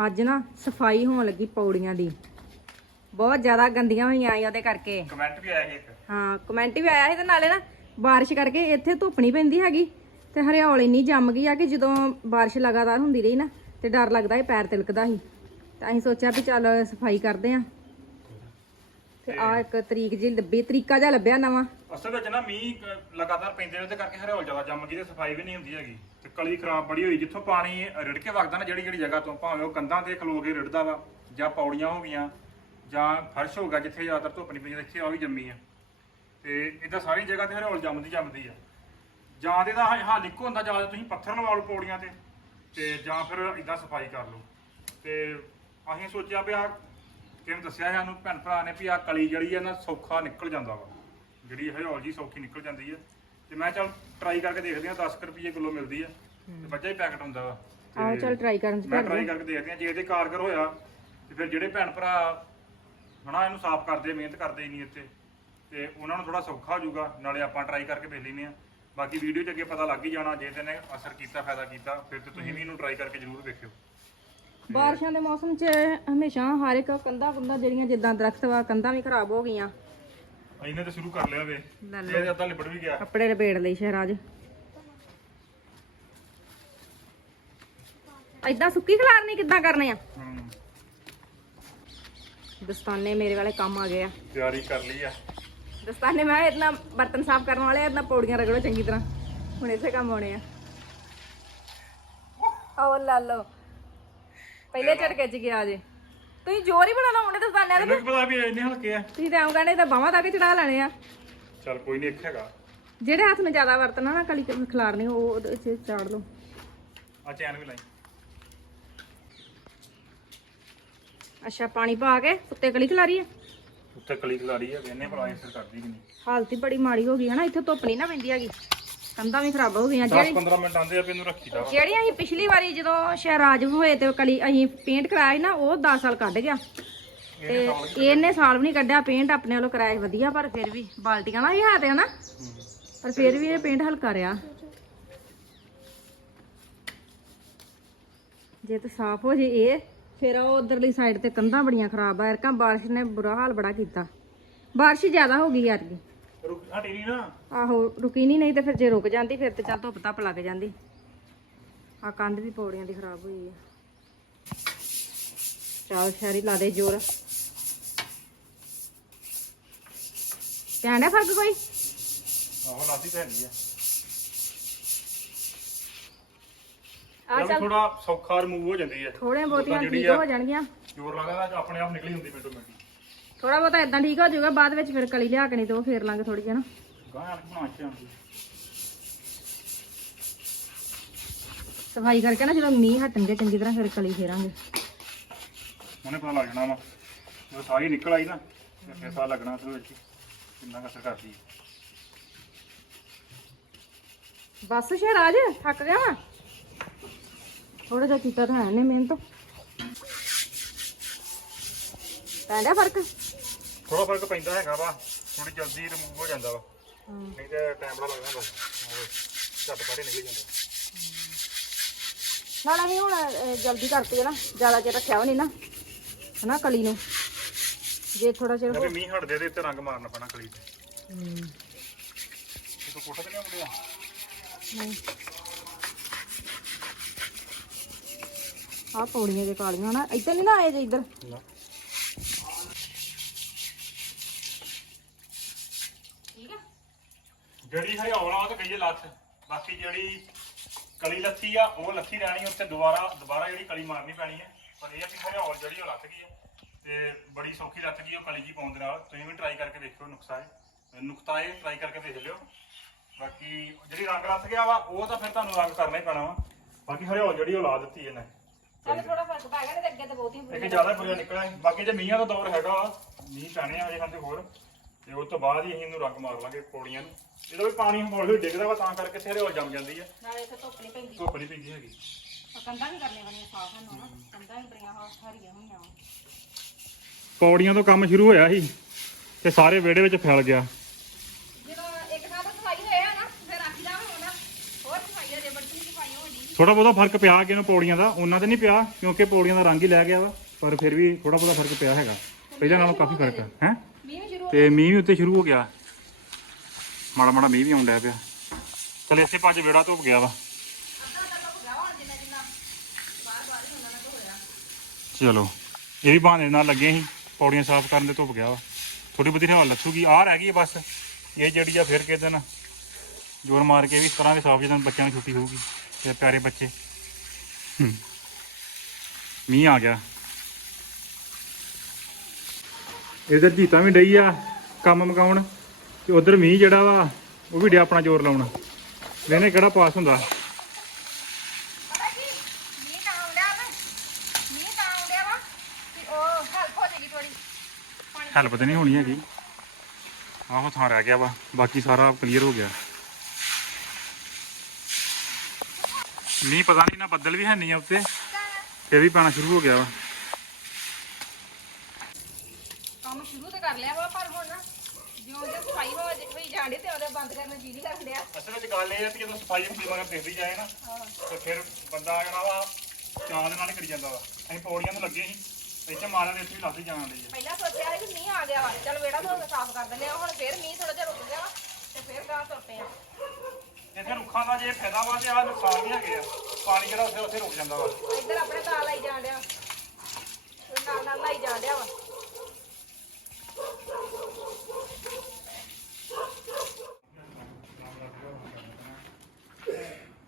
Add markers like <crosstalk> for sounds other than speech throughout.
ਅੱਜ ਨਾ ਸਫ਼ਾਈ ਹੋਣ ਲੱਗੀ ਪੌੜੀਆਂ ਦੀ। ਬਹੁਤ ਜ਼ਿਆਦਾ ਗੰਦੀਆਂ ਹੋਈਆਂ ਆਈ ਉਹਦੇ ਕਰਕੇ। ਕਮੈਂਟ ਵੀ ਆਇਆ ਸੀ ਇੱਕ। ਹਾਂ ਕਮੈਂਟ ਵੀ ਆਇਆ ਸੀ ਤੇ ਨਾਲੇ ਨਾ ਬਾਰਿਸ਼ ਕਰਕੇ ਇੱਥੇ ਧੁੱਪ ਨਹੀਂ ਪੈਂਦੀ ਹੈਗੀ ਤੇ ਹਰਿਆਵਲ ਇੰਨੀ ਜੰਮ ਗਈ ਆ ਕਿ ਜਦੋਂ ਬਾਰਿਸ਼ ਲਗਾਤਾਰ ਹੁੰਦੀ ਰਹੀ ਨਾ ਤੇ ਡਰ ਲੱਗਦਾ ਸੀ ਪੈਰ ਤਿਲਕਦਾ ਸੀ। ਤਾਂ ਅਸੀਂ ਸੋਚਿਆ ਵੀ ਚੱਲ ਸਫ਼ਾਈ ਕਰਦੇ ਆਂ। ਤੇ ਆ ਇੱਕ ਤਰੀਕ ਜੀ ਲੱਭੀ ਤਰੀਕਾ ਜਿਹਾ ਲੱਭਿਆ ਨਵਾਂ। ਅਸਲ ਵਿੱਚ ਨਾ ਮੀਂਹ ਲਗਾਤਾਰ ਪੈਂਦੇ ਨੇ ਉਹਦੇ ਕਰਕੇ ਹਰਿਆਵਲ ਜ਼ਿਆਦਾ ਜੰਮ ਗਈ ਤੇ ਸਫ਼ਾਈ ਵੀ ਨਹੀਂ ਹੁੰਦੀ ਹੈਗੀ। ਤੇ ਕਲੀ ਖਰਾਬ ਬੜੀ ਹੋਈ, ਜਿੱਥੋਂ ਪਾਣੀ ਰਿੜ ਕੇ ਵਗਦਾ ਨਾ ਜਿਹੜੀ ਜਿਹੜੀ ਜਗ੍ਹਾ ਤੋਂ, ਭਾਵੇਂ ਉਹ ਕੰਧਾਂ ਤੇ ਖਲੋ ਕੇ ਰਿੜਦਾ ਵਾ, ਜਾਂ ਪੌੜੀਆਂ ਹੋ ਗਈਆਂ, ਜਾਂ ਫਰਸ਼ ਹੋ ਗਿਆ, ਜਿੱਥੇ ਜ਼ਿਆਦਾਤਰ ਧੁੱਪ ਨਹੀਂ ਪੈਂਦੀ ਇੱਥੇ ਆ ਵੀ ਜੰਮੀ ਆ। ਤੇ ਇਦਾਂ ਸਾਰੀ ਜਗ੍ਹਾ ਤੇ ਹਰਿਆਵਲ ਜੰਮਦੀ ਜੰਮਦੀ ਆ। ਜਾਂ ਤੇ ਦਾ ਹੱਲ ਇੱਕੋ ਹੁੰਦਾ, ਜਾਂ ਤਾਂ ਤੁਸੀਂ ਪੱਥਰ ਲਵਾ ਲਓ ਪੌੜੀਆਂ ਤੇ ਤੇ ਜਾਂ ਫਿਰ ਇਦਾਂ ਸਫ਼ਾਈ ਕਰ ਲਓ। ਤੇ ਅਸੀਂ ਸੋਚਿਆ ਵੀ ਆ ਕਿਵੇਂ ਦੱਸਿਆ ਸਾਨੂੰ, ਭੈਣ ਭਰਾ ਨੇ ਵੀ ਆ ਕਲੀ ਜਿਹੜੀ ਆ ਨਾ, ਸੌਖਾ ਨਿਕਲ ਜਾਂਦਾ ਵਾ। ਜਿਹੜੀ ਹਰਿਆਵਲ ਜੀ ਸੌਖੀ ਨਿਕਲ ਜਾਂਦੀ ਆ। ਤੇ ਮੈਂ ਚੱਲ ਟਰਾਈ ਕਰਕੇ ਦੇਖਦੇ ਆ 10 ਰੁਪਏ ਕਿਲੋ ਮਿਲਦੀ ਆ। ਤੇ ਬੱਚਾ ਹੀ ਪੈਕਟ ਹੁੰਦਾ ਵਾ। ਤੇ ਚੱਲ ਟਰਾਈ ਕਰਨ ਚ ਮੈਂ ਟਰਾਈ ਕਰਕੇ ਦੇਖਦੇ ਆ ਜੇ ਇਹਦੇ ਕਾਰਗਰ ਹੋਇਆ ਤੇ ਫਿਰ ਜਿਹੜੇ ਭੈਣ ਭਰਾ ਹਨਾ ਇਹਨੂੰ ਸਾਫ਼ ਕਰਦੇ ਮਿਹਨਤ ਕਰਦੇ ਹੀ ਨਹੀਂ ਇੱਥੇ। ਤੇ ਉਹਨਾਂ ਨੂੰ ਥੋੜਾ ਸੌਖਾ ਹੋ ਜਾਊਗਾ ਨਾਲੇ ਆਪਾਂ ਟਰਾਈ ਕਰਕੇ ਵੇਖ ਲੈਨੇ ਆ ਬਾਕੀ ਵੀਡੀਓ 'ਚ ਅੱਗੇ ਪਤਾ ਲੱਗ ਹੀ ਜਾਣਾ ਜੇ ਨੇ ਅਸਰ ਕੀਤਾ ਫਾਇਦਾ ਕੀਤਾ ਫਿਰ ਤੇ ਤੁਸੀਂ ਵੀ ਇਹਨੂੰ ਟਰਾਈ ਕਰਕੇ ਜ਼ਰੂਰ ਵੇਖਿਓ। ਬਾਰਿਸ਼ਾਂ ਦੇ ਮੌਸਮ 'ਚ ਹਮੇਸ਼ਾ ਹਰ ਇੱਕ ਕੰਧਾਂ ਕੁੰਧਾਂ ਜਿਹੜੀਆਂ ਜਿੱਦਾਂ ਦਰਖਤ ਵਾ ਕੰਧਾਂ ਵੀ ਖਰਾਬ ਹੋ ਗਈਆਂ। ਇਹਨੇ ਤਾਂ ਸ਼ੁਰੂ ਕਰ ਲਿਆ ਵੇ। ਲੈ ਇਹ ਅੱਧਾ ਲਿਬੜ ਵੀ ਗਿਆ। ਕੱਪੜੇ ਲਪੇੜ ਲਈ ਸ਼ਹਿਰਾਜ ਏਦਾਂ ਸੁੱਕੀ ਖਲਾਰਨੀ ਕਿੱਦਾਂ ਕਰਨੇ ਆ? ਦਸਤਾਨੇ ਮੇਰੇ ਵਾਲੇ ਕੰਮ ਆ ਗਏ ਆ। ਤਿਆਰੀ ਕਰ ਲਈ ਆ। ਦਸਤਾਨੇ ਮੈਂ ਇਤਨਾ ਬਰਤਨ ਸਾਫ਼ ਕਰਨ ਵਾਲੇ ਇਤਨਾ ਪੌੜੀਆਂ ਰਗੜੋ ਚੰਗੀ ਤਰ੍ਹਾਂ। ਹੁਣ ਇਸੇ ਕੰਮ ਆਉਣੇ ਆ। ਆਓ ਲਾ ਲਓ। ਪਹਿਲੇ ਝਟਕੇ ਚ ਗਿਆ ਜੇ। ਤੁਸੀਂ ਜ਼ੋਰ ਹੀ ਬਣਾ ਲਾਉਂਦੇ ਦਸਤਾਨਿਆਂ ਦੇ ਇਹਨੂੰ ਕੀ ਪਤਾ ਵੀ ਇੰਨੇ ਹਲਕੇ ਆ। ਤੁਸੀਂ ਤਾਂ ਆਉਂ ਕਹਿੰਦੇ ਤਾਂ ਬਾਹਾਂ ਤੱਕ ਚੜਾ ਲੈਣੇ ਆ। ਚੱਲ ਕੋਈ ਨਹੀਂ ਇੱਕ ਹੈਗਾ। ਜਿਹੜੇ ਹੱਥ ਨੂੰ ਜ਼ਿਆਦਾ ਵਰਤਣਾ ਨਾ ਕਲੀ ਖਿਲਾਰਨੀ ਉਹ ਉਹਦੇ ਚ ਚਾੜ ਲਓ। ਆ ਚੈਨ ਵੀ ਲਾਈ। ਅੱਛਾ ਪਾਣੀ ਪਾ ਕੇ ਉੱਤੇ ਕਲੀ ਖਿਲਾਰੀ ਆ? ਉੱਤੇ ਕਲੀ ਖਲਾਰੀ ਆ ਇਹਨੇ ਭਲਾ ਅਸਰ ਕਰਦੀ ਕਿ ਨਹੀਂ। ਹਾਲਤ ਹੀ ਬੜੀ ਮਾੜੀ ਹੋ ਗਈ ਹੈ ਨਾ ਇੱਥੇ ਧੁੱਪ ਨਹੀਂ ਨਾ ਪੈਂਦੀ ਹੈਗੀ। ਕੰਧਾਂ ਵੀ ਖਰਾਬ ਹੋ ਗਈਆਂ 10 ਜਿਹੜੀ 15 ਮਿੰਟ ਆਂਦੇ ਆ ਵੀ ਇਹਨੂੰ ਰੱਖੀਦਾ ਵਾ ਜਿਹੜੀਆਂ ਅਸੀਂ ਪਿਛਲੀ ਵਾਰੀ ਜਦੋਂ ਸ਼ਹਿਰਾਜ ਹੋਏ ਤੇ ਕਲੀ ਅਸੀਂ ਪੇਂਟ ਕਰਾਇਆ ਸੀ ਨਾ ਉਹ 10 ਸਾਲ ਕੱਢ ਗਿਆ। ਤੇ ਇਹਨੇ ਸਾਲ ਵੀ ਨਹੀਂ ਕੱਢਿਆ ਪੇਂਟ ਆਪਣੇ ਵੱਲੋਂ ਕਰਾਇਆ ਸੀ ਵਧੀਆ ਪਰ ਫਿਰ ਵੀ ਬਾਲਟੀਆਂ ਨਾਲ ਹੀ ਹੈ ਤੇ ਹਨਾ। ਪਰ ਫਿਰ ਵੀ ਇਹ ਪੇਂਟ ਹਲਕਾ ਰਿਹਾ। ਜੇ ਤੇ ਸਾਫ਼ ਹੋ ਜੇ ਇਹ ਫਿਰ ਉਹ ਉਧਰਲੀ ਸਾਈਡ ਤੇ ਕੰਧਾਂ ਬੜੀਆਂ ਖਰਾਬ ਆ। ਐਰਕਾਂ ਬਾਰਿਸ਼ ਨੇ ਬੁਰਾ ਹਾਲ ਬੜਾ ਕੀਤਾ। ਬਾਰਿਸ਼ ਜ਼ਿਆਦਾ ਹੋ ਗਈ ਯਾਰ ਰੁਕ ਹਟੀ ਨਹੀਂ ਨਾ। ਆਹੋ ਰੁਕੀ ਨਹੀਂ ਨਹੀਂ ਤੇ ਫਿਰ ਜੇ ਰੁਕ ਜਾਂਦੀ ਫਿਰ ਤੇ ਚੱਲ ਧੁੱਪ ਧੱਪ ਲੱਗ ਜਾਂਦੀ। ਆ ਕੰਧ ਵੀ ਪੌੜੀਆਂ ਦੀ ਖਰਾਬ ਹੋਈ ਆ। ਚੱਲ ਸ਼ਹਿਰੀ ਲਾ ਦੇ ਜ਼ੋਰ। ਹੈ ਫ਼ਰਕ ਕੋਈ? ਆਹੋ ਲਾਤੀ ਤਾਂ ਹੈਗੀ ਆ। ਆ ਚੱਲ। ਥੋੜਾ ਸੌਖਾ ਰਿਮੂਵ ਹੋ ਜਾਂਦੀ ਹੈ ਥੋੜੀਆਂ ਬਹੁਤੀਆਂ ਠੀਕ ਹੋ ਜਾਣਗੀਆਂ। ਜੋਰ ਲੱਗਦਾ ਤਾਂ ਆਪਣੇ ਆਪ ਨਿਕਲੀ ਹੁੰਦੀ ਮਿੰਟੋ ਮਿੰਟੀ। ਥੋੜਾ ਬਹੁਤਾ ਇਦਾਂ ਠੀਕ ਹੋ ਜਾਊਗਾ ਬਾਅਦ ਵਿੱਚ ਫਿਰ ਕਲੀ ਲਿਆ ਕੇ ਨਹੀਂ ਤੇ ਉਹ ਫੇਰ ਲਾਂਗੇ ਥੋੜੀ ਜਿਹੀ ਨਾ। ਗਾਂ ਬਣਾ ਸਫ਼ਾਈ ਕਰਕੇ ਨਾ ਜਦੋਂ ਮੀਂਹ ਹਟਣਗੇ ਚੰਗੀ ਤਰ੍ਹਾਂ ਫਿਰ ਕਲੀ ਫੇਰਾਂਗੇ। ਉਹਨੇ ਪਤਾ ਲੱਗ ਜਾਣਾ ਵਾ। ਜਦੋਂ ਸਾਰੀ ਨਿਕਲ ਆਈ ਨਾ ਤੇ ਫਿਰ ਪਤਾ ਲੱਗਣਾ ਉਹਦੇ ਵਿੱਚ ਕਿੰਨਾ ਕੁ ਅਸਰ ਕਰਦੀ ਹੈ ਬਸ ਸ਼ਹਿਰਾਜ ਥੱਕ ਗਿਆ ਵਾ। ਥੋੜਾ ਜਿਹਾ ਕੀਤਾ ਤਾਂ ਹੈ ਨੇ ਮਿਹਨਤ। ਪੈਂਦਾ ਫ਼ਰਕ? ਥੋੜਾ ਫ਼ਰਕ ਪੈਂਦਾ ਹੈਗਾ ਵਾ ਥੋੜੀ ਜਲਦੀ ਰਿਮੂਵ ਹੋ ਜਾਂਦਾ ਵਾ। ਹਾਂ। ਨਹੀਂ ਤੇ ਟਾਈਮ ਬੜਾ ਲੱਗਦਾ ਬਸ ਝੱਟ ਪਾੜੇ ਨਿਕਲ ਜਾਂਦਾ। ਨਾਲ ਅਸੀਂ ਹੁਣ ਅਹ, ਜਲਦੀ ਕਰਤੀ ਹੈ ਨਾ ਜ਼ਿਆਦਾ ਚਿਰ ਰੱਖਿਆ ਵੀ ਨਹੀਂ ਨਾ ਹਨਾ ਕਲੀ ਨੂੰ। ਜੇ ਥੋੜਾ ਚਿਰ ਜਦੋਂ ਮੀਂਹ ਹਟਦੇ ਤੇ ਰੰਗ ਮਾਰਨਾ ਪੈਣਾ ਕਲੀ ਤੇ। ਹਮ, ਇਹ ਤੋਂ ਕੋਟਾ ਤੇ ਨਹੀਂ ਮੁੜਿਆ ਨਹੀਂ ਆ ਪੌੜੀਆਂ ਜੇ ਕਾਲੀਆਂ ਨਾ ਇੱਧਰ ਨਹੀਂ ਨਾ ਆਏ ਜੇ ਇੱਧਰ? ਨਾ ਠੀਕ ਆ ਜਿਹੜੀ ਹਰਿਆਵਲ ਆ ਉਹ ਤਾਂ ਕਹੀਏ ਲੱਥ। ਬਾਕੀ ਜਿਹੜੀ ਕਲੀ ਲੱਥੀ ਆ ਉਹ ਲੱਥੀ ਰਹਿਣੀ ਉੱਤੇ ਦੁਬਾਰਾ ਦੁਬਾਰਾ ਜਿਹੜੀ ਕਲੀ ਮਾਰਨੀ ਪੈਣੀ ਹੈ। ਪਰ ਇਹ ਆ ਕਿ ਹਰਿਆਵਲ ਜਿਹੜੀ ਉਹ ਲੱਥ ਗਈ ਹੈ। ਤੇ ਬੜੀ ਸੌਖੀ ਲੱਥ ਗਈ ਉਹ ਕਲੀ ਜੀ ਪਾਉਣ ਦੇ ਨਾਲ। ਤੁਸੀਂ ਵੀ ਟਰਾਈ ਕਰਕੇ ਦੇਖਿਓ ਨੁਕਸਾ ਹੈ ਨੁਕਤਾ ਇਹ ਟਰਾਈ ਕਰਕੇ ਦੇਖ ਲਿਓ। ਬਾਕੀ ਜਿਹੜੀ ਰੰਗ ਲੱਥ ਗਿਆ ਵਾ ਉਹ ਤਾਂ ਫਿਰ ਤੁਹਾਨੂੰ ਰੰਗ ਕਰਨਾ ਹੀ ਪੈਣਾ ਵਾ। ਬਾਕੀ ਹਰਿਆਵਲ ਜਿਹੜੀ ਉਹ ਲਾ ਦਿੱਤੀ ਇਹਨੇ। ਚੱਲ ਥੋੜਾ ਫ਼ਰਕ ਪੈ ਗਿਆ ਨੇ ਤੇ ਅੱਗੇ ਤੇ ਬਹੁਤੀਆਂ ਇੱਕ ਜ਼ਿਆਦਾ ਬੁਰਾ ਨਿਕਲਿਆ ਸੀ। ਬਾਕੀ ਜੇ ਮੀਂਹਾਂ ਦਾ ਦੌਰ ਹੈਗਾ ਮੀਂਹ ਪੈਣੇ ਆ ਅਜੇ ਹਾਂ ਤੇ ਹੋਰ। ਤੇ ਉਸ ਤੋਂ ਬਾਅਦ ਹੀ ਅਸੀਂ ਇਹਨੂੰ ਰੰਗ ਮਾਰ ਲਾਂਗੇ ਪੌੜੀਆਂ ਨੂੰ। ਜਦੋਂ ਵੀ ਪਾਣੀ ਹੌਲੀ ਡਿੱਗਦਾ ਵਾ ਤਾਂ ਕਰਕੇ ਇੱਥੇ ਹਰਿਆਵਲ ਜੰਮ ਜਾਂਦੀ ਹੈ ਨਾਲੇ ਇੱਥੇ ਧੁੱਪ ਨਹੀਂ ਪੈਂਦੀ। ਧੁੱਪ ਨਹੀਂ ਪੈਂਦੀ ਹੈਗੀ। ਕੰਧਾਂ ਵੀ ਕਰਨੇ ਵਾਲੀਆਂ ਸਾਫ਼ ਹਨ ਨਾ। ਕੰਧਾਂ ਵੀ ਬੜੀਆਂ ਹਰੀਆਂ ਹੋਈਆਂ ਵਾ। ਪੌੜੀਆਂ ਤੋਂ ਕੰਮ ਸ਼ੁਰੂ ਹੋਇਆ ਸੀ ਤੇ ਸਾਰੇ ਵਿਹੜੇ ਵਿੱਚ ਫੈਲ ਗਿਆ। ਜਦੋਂ ਇੱਕ ਥਾਂ ਤੋਂ ਸਫ਼ਾਈ ਹੋਏ ਆ ਨਾ ਫਿਰ ਆਖੀ ਦਾ ਹੋਣਾ। ਹੋਰ ਸਫ਼ਾਈ ਹੋ ਜੇ ਬੜੀ ਸਫ਼ਾਈ ਹੋਣੀ ਥੋੜਾ ਬਹੁਤਾ ਫ਼ਰਕ ਪਿਆ ਕਿ ਇਹਨੂੰ ਪੌੜੀਆਂ ਦਾ ਉਹਨਾਂ ਤੇ ਨਹੀਂ ਪਿਆ ਕਿਉਂਕਿ ਪੌੜੀਆਂ ਦਾ ਰੰਗ ਹੀ ਲੈ ਗਿਆ ਵਾ ਪਰ ਫਿਰ ਵੀ ਥੋੜਾ ਬਹੁਤਾ ਫ਼ਰਕ ਪਿਆ ਹੈਗਾ। ਪਹਿਲਾਂ ਨਾਲੋਂ ਕਾਫੀ ਫ਼ਰਕ ਹੈ ਹੈ? ਮੀਂਹ ਸ਼ੁਰੂ ਤੇ ਮੀਂਹ ਵੀ ਉੱਤੇ ਸ਼ੁਰੂ ਹੋ ਗਿਆ। ਮਾੜਾ ਮਾੜਾ ਮੀਂਹ ਵੀ ਆਉਣ ਡਿਆ ਪਿਆ। ਚਲ ਇਸੇ ਪੰਜ ਵਿਹੜਾ ਧੁੱਪ ਗਿਆ ਵਾ। ਚਲੋ, ਇਹ ਵੀ ਬਹਾਨੇ ਨਾਲ ਲੱਗੇ ਸੀ, ਪੌੜੀਆਂ ਸਾਫ਼ ਕਰਨ ਦੇ ਧੁੱਪ ਗਿਆ ਵਾ। ਥੋੜੀ ਬਹੁਤੀ ਹਵਾ ਲੱਥੂਗੀ, ਆਹ ਰਹਿ ਗਈ ਹੈ ਬਸ। ਇਹ ਜਿਹੜੀ ਆ ਫਿਰ ਕਿਸੇ ਦਿਨ ਜੋਰ ਮਾਰ ਕੇ ਵੀ ਇਸ ਤਰ੍ਹਾਂ ਦੇ ਸਾਫ਼ ਜਦੋਂ ਬੱਚਿਆਂ ਨੂੰ ਛੁੱਟੀ ਹੋਊਗੀ, ਤੇ ਪਿਆਰੇ ਬੱਚੇ। ਹੂੰ। ਮੀਂਹ ਆ ਗਿਆ। ਇਧਰ ਜੀਤਾਂ ਵੀ ਡਈ ਆ ਕੰਮ ਮਕਾਉਣ। ਤੇ ਉਧਰ ਮੀਂਹ ਜਿਹੜਾ ਵਾ ਉਹ ਵੀ ਡਿਆ ਆਪਣਾ ਜ਼ੋਰ ਲਾਉਣ। ਵੇਨੇ ਕਿਹੜਾ ਪਾਸ ਹੁੰਦਾ। ਪਤਾ ਕੀ ਮੀਂਹ ਤਾਂ ਆਉਂਦਾ ਵਾ ਮੀਂਹ ਤਾਂ ਆਉਂਦਾ ਵਾ ਕਿ ਉਹ ਹੈਲਪ ਤੇ ਨਹੀਂ ਹੋਣੀ ਹੈਗੀ। ਆਹੋ ਥਾਂ ਰਹਿ ਗਿਆ ਵਾ ਬਾਕੀ ਸਾਰਾ ਕਲੀਅਰ ਹੋ ਗਿਆ। ਮੀਂਹ ਪਤਾ ਨਹੀਂ ਨਾ ਬੱਦਲ ਵੀ ਹੈ ਨਹੀਂ ਆ ਉੱਤੇ ਇਹ ਵੀ ਪੈਣਾ ਸ਼ੁਰੂ ਹੋ ਗਿਆ ਵਾ। ਕੰਮ ਸ਼ੁਰੂ ਤਾਂ ਕਰ ਲਿਆ ਵਾ ਪਰ ਹੁਣ ਨਾ ਜਿਉਂ ਜਿਉਂ ਸਫ਼ਾਈ ਹੋ ਹੋਈ ਜਾਂਦੀ ਤੇ ਉਹਦੇ ਬੰਦ ਕਰਨ ਜੀ ਨਹੀਂ ਕਰ ਰਿਹਾ ਅਸਲ ਵਿੱਚ ਗੱਲ ਇਹ ਹੈ ਕਿ ਜਦੋਂ ਸਫ਼ਾਈ ਹੁੰਦੀ ਮਗਰ ਦਿਖਦੀ ਜਾਏ ਨਾ ਤੇ ਫਿਰ ਬੰਦਾ ਜਿਹੜਾ ਵਾ ਚਾਹ ਦੇ ਨਾਲ ਹੀ ਕਰੀ ਜਾਂਦਾ ਵਾ। ਅਸੀਂ ਪੌੜੀਆਂ ਨੂੰ ਲੱਗੇ ਸੀ ਇੱਥੇ ਮਾਰਿਆ ਦੇ ਇੱਥੇ ਵੀ ਲੱਗ ਜਾਣ ਲਈ ਪਹਿਲਾਂ ਸੋਚਿਆ ਸੀ ਕਿ ਮੀਂਹ ਆ ਗਿਆ ਵਾ ਚਲ ਵੇੜਾ ਕੇ ਸਾਫ਼ ਕਰ ਦਿੰਦੇ ਆ ਹੁਣ ਫੇਰ ਮੀਂਹ ਥੋੜਾ ਜਿਹਾ ਰੁਕ ਗਿਆ ਵਾ ਤੇ ਫੇਰ ਗਾਂ ਤੁਰ ਪਏ ਆ ਇੱਥੇ ਰੁੱਖਾਂ ਦਾ ਜੇ ਫਾਇਦਾ ਵਾ ਤੇ ਆਹ ਨੁਕਸਾਨ ਵੀ ਹੈਗੇ ਆ। ਪਾਣੀ ਜਿਹੜਾ ਉੱਥੇ ਉੱਥੇ ਰੁਕ ਜਾਂਦਾ ਵਾ। ਇੱਧਰ ਆਪਣੇ ਨਾਲ ਆਈ ਜਾਣ ਡਿਆ। ਤੇ ਨਾਲ ਨਾਲ ਲਾਈ ਜਾਣ ਡਿਆ ਵਾ।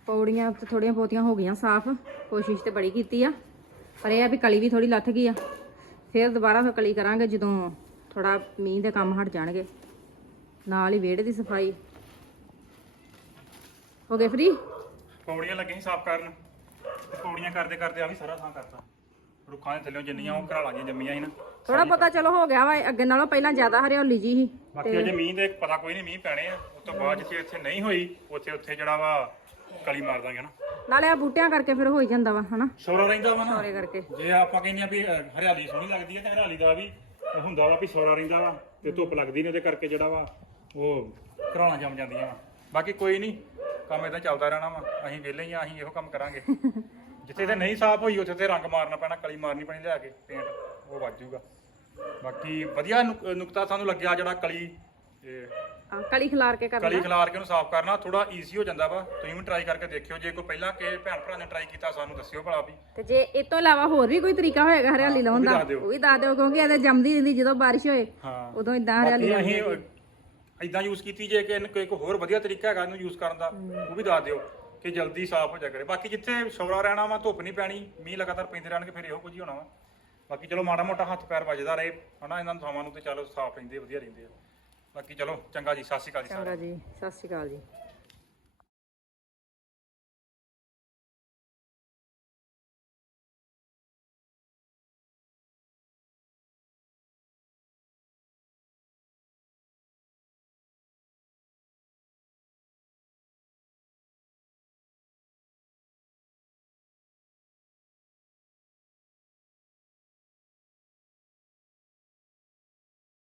ਪੌੜੀਆਂ ਤੇ ਥੋੜੀਆਂ ਬਹੁਤੀਆਂ ਹੋ ਗਈਆਂ ਸਾਫ਼ ਕੋਸ਼ਿਸ਼ ਤੇ ਬੜੀ ਕੀਤੀ ਆ ਪਰ ਇਹ ਆ ਵੀ ਕਲੀ ਵੀ ਥੋੜੀ ਲੱਥ ਗਈ ਆ। ਫਿਰ ਦੁਬਾਰਾ ਫਿਰ ਕਲੀ ਕਰਾਂਗੇ ਜਦੋਂ ਥੋੜਾ ਮੀਂਹ ਦੇ ਕੰਮ ਹਟ ਜਾਣਗੇ। ਨਾਲ ਹੀ ਵਿਹੜੇ ਦੀ ਸਫ਼ਾਈ। ਹੋ ਗਏ ਫ੍ਰੀ? ਪੌੜੀਆਂ ਲੱਗੇ ਸੀ ਸਾਫ਼ ਕਰਨ। ਪੌੜੀਆਂ ਕਰਦੇ ਕਰਦੇ ਆ ਵੀ ਸਾਰਾ ਥਾਂ ਕਰਤਾ। ਰੁੱਖਾਂ ਦੇ ਥੱਲੇੋਂ ਜਿੰਨੀਆਂ ਉਹ ਘਰਾਲਾਂ ਦੀਆਂ ਜੰਮੀਆਂ ਸੀ ਨਾ ਥੋੜਾ ਪਤਾ ਚਲੋ ਹੋ ਗਿਆ ਵਾ ਅੱਗੇ ਨਾਲੋਂ ਪਹਿਲਾਂ ਜ਼ਿਆਦਾ ਹਰਿਆਲੀ ਜੀ ਸੀ। ਬਾਕੀ ਅਜੇ ਮੀਂਹ ਦੇ ਪਤਾ ਕੋਈ ਨਹੀਂ ਮੀਂਹ ਪੈਣੇ ਆ। ਉਸ ਤੋਂ ਬਾਅਦ ਜਿੱਥੇ ਇੱਥੇ ਨਹੀਂ ਹੋਈ ਉੱਥੇ ਉੱਥੇ ਜਿਹੜਾ ਵਾ ਕਲੀ ਮਾਰ ਦਾਂਗੇ ਨਾ। ਨਾਲੇ ਆ ਬੂਟਿਆਂ ਕਰਕੇ ਫਿਰ ਹੋ ਹੀ ਜਾਂਦਾ ਵਾ ਹਨਾ? ਸੋਰਾ ਰਹਿੰਦਾ ਵਾ ਨਾ। ਸੋਰੇ ਕਰਕੇ। ਜੇ ਆਪਾਂ ਕਹਿੰਦੇ ਆ ਵੀ ਅਹ, ਹਰਿਆਲੀ ਸੋਹਣੀ ਲੱਗਦੀ ਹੈ ਤੇ ਹਰਿਆਲੀ ਦਾ ਵੀ ਹੁੰਦਾ ਵਾ ਵੀ ਸੋਰਾ ਰਹਿੰਦਾ ਵਾ ਤੇ ਧੁੱਪ ਲੱਗਦੀ ਨੇ ਉਹਦੇ ਕਰਕੇ ਜਿਹੜਾ ਵਾ ਉਹ ਘਰਾਣਾ ਜੰਮ ਜਾਂਦੀਆਂ ਵਾ। ਬਾਕੀ ਕੋਈ ਨਹੀਂ ਕੰਮ ਇਦਾਂ ਚੱਲਦਾ ਰਹਿਣਾ ਵਾ। ਅਸੀਂ ਵਿਹਲੇ ਹੀ ਆ ਅਸੀਂ ਇਹੋ ਕੰਮ ਕਰਾਂਗੇ। <laughs> ਜਿੱਥੇ ਤੇ ਨਹੀਂ ਸਾਫ਼ ਹੋਈ ਉੱਥੇ ਤੇ ਰੰਗ ਮਾਰਨਾ ਪੈਣਾ ਕਲੀ ਮਾਰਨੀ ਪੈਣੀ ਲਿਆ ਕੇ ਪੇਂਟ ਉਹ ਵੱਜ ਜਾਊਗਾ। ਬਾਕੀ ਵਧੀਆ ਨੁਕ- ਨੁਕਤਾ ਸਾਨੂੰ ਲੱਗਿਆ ਜਿਹੜਾ ਕਲੀ ਇਹ ਕਲੀ ਖਿਲਾਰ ਕੇ ਕਰਨਾ। ਕਲੀ ਖਿਲਾਰ ਕੇ ਉਹਨੂੰ ਸਾਫ਼ ਕਰਨਾ ਥੋੜਾ ਈਜ਼ੀ ਹੋ ਜਾਂਦਾ ਵਾ। ਤੁਸੀਂ ਵੀ ਟਰਾਈ ਕਰਕੇ ਦੇਖਿਓ ਜੇ ਕੋਈ ਪਹਿਲਾਂ ਕਿ ਭੈਣ ਭਰਾ ਨੇ ਟਰਾਈ ਕੀਤਾ ਸਾਨੂੰ ਦੱਸਿਓ ਭਲਾ ਵੀ। ਤੇ ਜੇ ਇਹ ਤੋਂ ਇਲਾਵਾ ਹੋਰ ਵੀ ਕੋਈ ਤਰੀਕਾ ਹੋਏਗਾ ਹਰਿਆਲੀ ਲਾਉਣ ਦਾ। ਉਹ ਵੀ ਦੱਸ ਦਿਓ ਕਿਉਂਕਿ ਇਹਦੇ ਜੰਮਦੀ ਰਹਿੰਦੀ ਜਦੋਂ ਬਾਰਿਸ਼ ਹੋਏ ਹਾਂ। ਉਦੋਂ ਇਦਾਂ ਹਰਿਆਲੀ ਬਾਕੀ ਆਉਂਦੀ ਅਸੀਂ ਇਦਾਂ ਯੂਜ਼ ਕੀਤੀ ਜੇ ਕਿ ਕੋਈ ਕੋਈ ਹੋਰ ਵਧੀਆ ਤਰੀਕਾ ਹੈਗਾ ਇਹਨੂੰ ਯੂਜ਼ ਕਰਨ ਦਾ ਉਹ ਵੀ ਦੱਸ ਦਿਓ ਕਿ ਜਲਦੀ ਸਾਫ਼ ਹੋ ਜਾ ਕਰੇ। ਬਾਕੀ ਜਿੱਥੇ ਸ਼ੌਰਾ ਰਹਿਣਾ ਵਾ ਧੁੱਪ ਨਹੀਂ ਪੈਣੀ ਮੀਂਹ ਲਗਾਤਾਰ ਪੈਂਦੇ ਰਹਿਣਗੇ ਫਿਰ ਇਹੋ ਕੁਝ ਹੀ ਹੋਣਾ ਵਾ। ਬਾਕੀ ਚਲੋ ਮਾੜਾ ਮੋਟਾ ਹੱਥ ਪੈਰ ਵੱਜਦਾ ਰਹੇ ਹਨਾ ਇਹਨਾਂ ਥਾਵਾਂ ਨੂੰ ਤੇ ਚਲੋ ਸਾਫ਼ ਰਹਿੰਦੇ ਵਧੀਆ ਰਹਿੰਦੇ ਆ। ਬਾਕੀ ਚਲੋ ਚੰਗਾ ਜੀ ਸਤਿ ਸ਼੍ਰੀ ਅਕਾਲ ਜੀ ਸਾਰਿਆਂ ਨੂੰ। ਚੰਗਾ ਜੀ ਸਤਿ ਸ਼੍ਰੀ ਅਕਾਲ ਜੀ